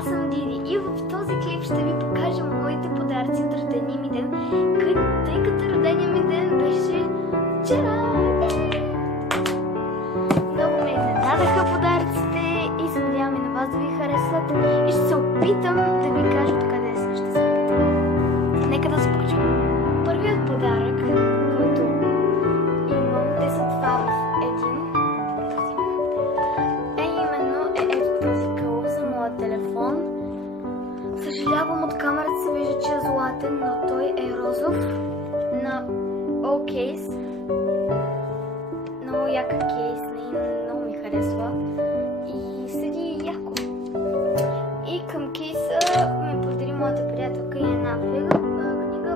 аз съм Диди и в този клип ще ви покажа моите подаръци от рождения ми ден, тъй като рождения ми ден беше вчера. Много ме изненадаха подаръците и се надявам и на вас да ви харесват и ще се опитам да ви кажа откъде ще се опитам. Нека да започнем. Първият подарък, който имам, те са два в един, ето този къл за моя телефон. Съжалявам, от камерата се вижда, че е златен, но той е розов на All Case. Много яка кейс, много ми харесва и седи яко. И към кейса ми подари моята приятелка и една книга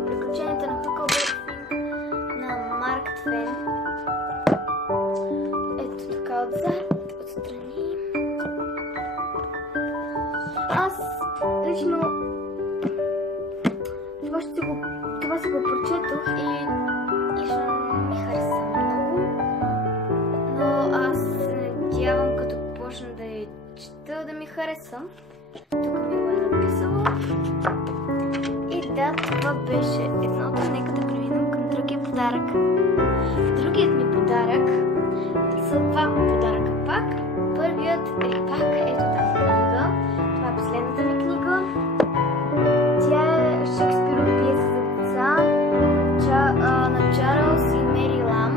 Приключенията на Хъкълбърг на Марк Твен. Ето така отзад, отстрани. Аз лично това си го прочетох и лично ми хареса много. Но аз се надявам, като почна да я чета, да ми хареса. Тук ми го е написало. И да, това беше едното. Нека да преминем към другия подарък. Другият ми подарък са два подаръка пак. Първият е пак ето тази книга. Това е последната ми книга. Тя е Шекспиров пиеса за деца на Чарлз и Мери Лам.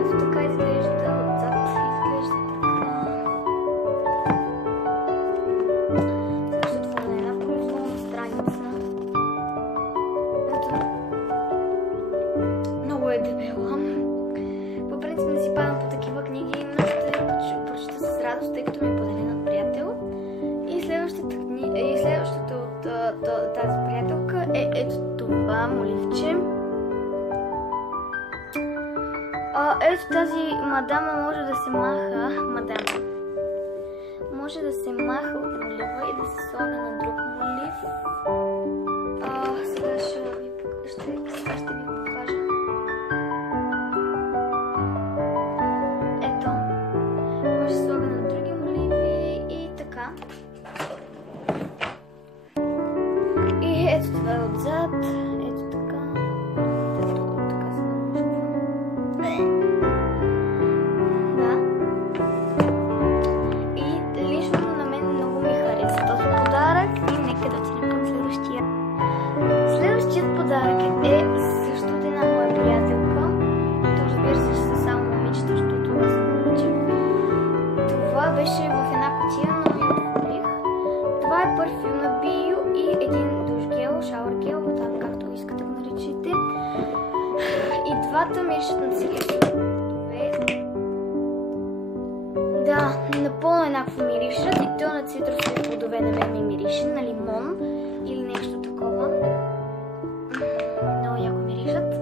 Ето така изглежда отзад. Изглежда така. Това е една произволна страница. Ето. Много е дебела. По принцип не си падам по такива книги, но ще прочета с радост, тъй като ми е подарен от приятел. И следващото от тази приятелка е ето това моливче. Ето тази мадама може да се маха. Може да се маха от молива и да се слага на друг молив. Сега ще ви покажа. Ето. Може да се слага на други моливи и така. И ето това е отзад. Ето така. Ето така се намушква. Да. И лично на мен много ми хареса този подарък и нека да отидем към следващия. Следващият подарък е също от една моя приятелка. То разбира се, ще са само момичета, защото аз съм момиче. Това беше в една кутия, но я отворих. Това е парфюм на Био и един душ гел, шауър гел, там както искате го наречете. И двата миришат на цитрусови плодове. Да, напълно еднакво миришат и то на цитрусови плодове на мен ми мирише, на лимон или нещо такова. Много яко миришат.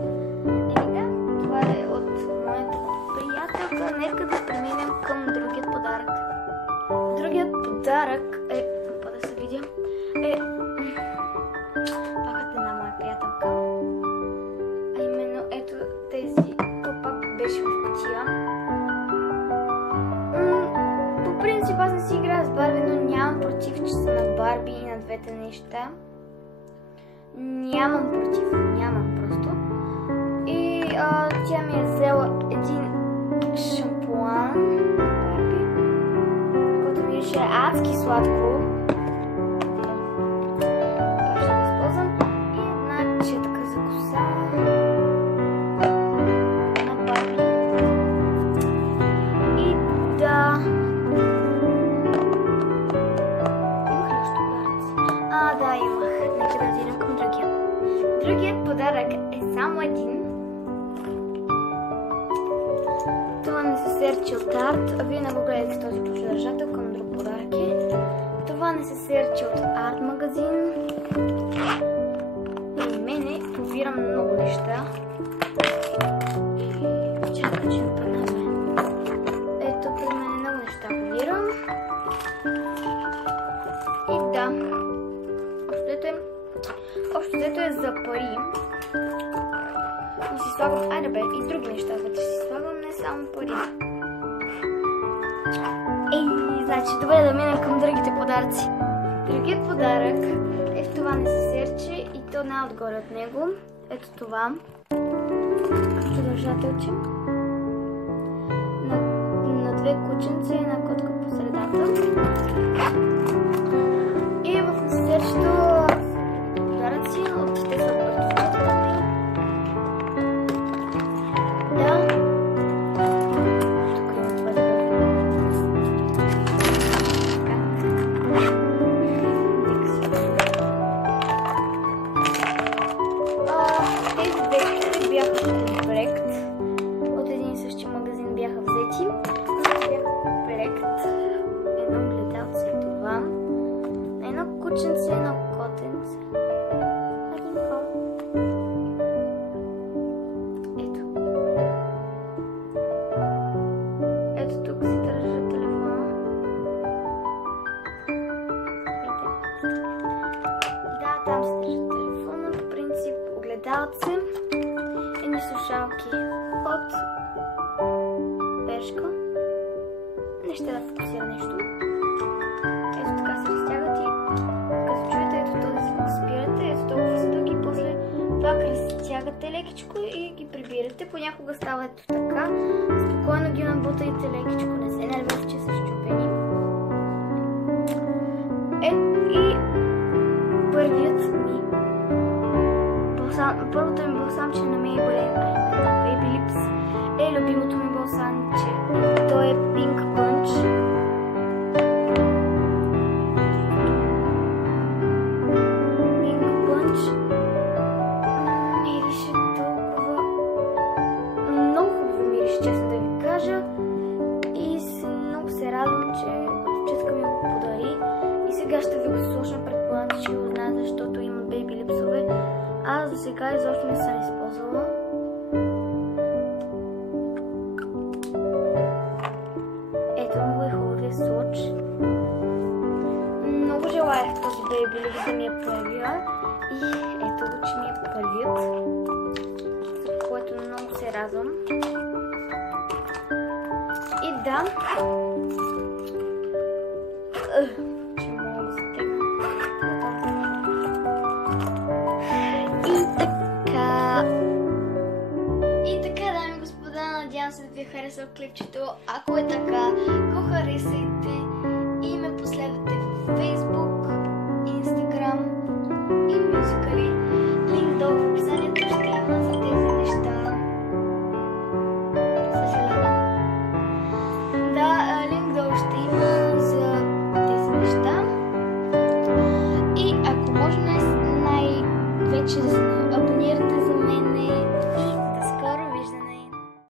И така, това е от моята приятелка. Нека да преминем към другият подарък. Другият подарък е, да се видя, пак от една моя приятелка. А именно ето тези, пак беше в кутия. По принцип аз не си играя с Барби, но нямам против, че са на Барби и на двете неща. Нямам против, нямам просто. И тя ми е взела един шампуан Барби, който мирише адски сладко. Това ще го използвам. И една четка за коса на Барби. И да... Имах ли още подаръци? Да, имах. Нека да отидем към другия. Другият подарък е само един. Това не се серчи от Арт. Вие не го гледате този поддържател, към друг подарък е. Това не се серчи от Арт магазин. При мене побирам много неща. Чакай, че ми падна. Ето, при мене много неща побирам. И да. Общо взето е за пари. И си слагам, айде бе, и други неща вътре си слагам, не само пари. Значи, добре да минем към другите подаръци. Другият подарък е в това несесерче и то най-отгоре от него. Ето това. Продължателче. На две кученца и една котка по средата. И в несесерчето подаръци от те са бъртовчетата. Да. Кученце, едно котенце. Ето. Ето тук се държа телефона. Да, там се държа телефона. По принцип огледалце. Едни слушалки от Бершка. Не ще да фокусира нещо. Ето така се разтягат и като чуете ето този звук спирате, ето толкова са дълги и после пак разтягате лекичко и ги прибирате. Понякога става ето така. Спокойно ги набутайте лекичко, не се нервете, че са счупени. И първият ми балсам, първото ми балсамче на Maybelline Baby Lips е любимото ми балсамче. То е Pink Punch. Мирише толкова много хубаво мирише, честно да ви кажа. И много се радвам, че братовчетка ми го подари. И сега ще ви го сложа, предполагам, че го знаете, защото има Baby Lips-ове. Аз за сега изобщо не съм използвала. Ето много е хубавия случ. Много желаях този Baby Lips да ми е първия. И ето го, че ми е първият, за което много се радвам. И да, че мога да затегна. И така, дами и господа, надявам се да ви е харесал клипчето. Ако е така, го харесайте и ме последвайте в Facebook, Instagram и Musical.ly. Линк долу в описанието ще има за тези неща. Съжалявам. Да, линк долу ще има за тези неща. И ако може най-вече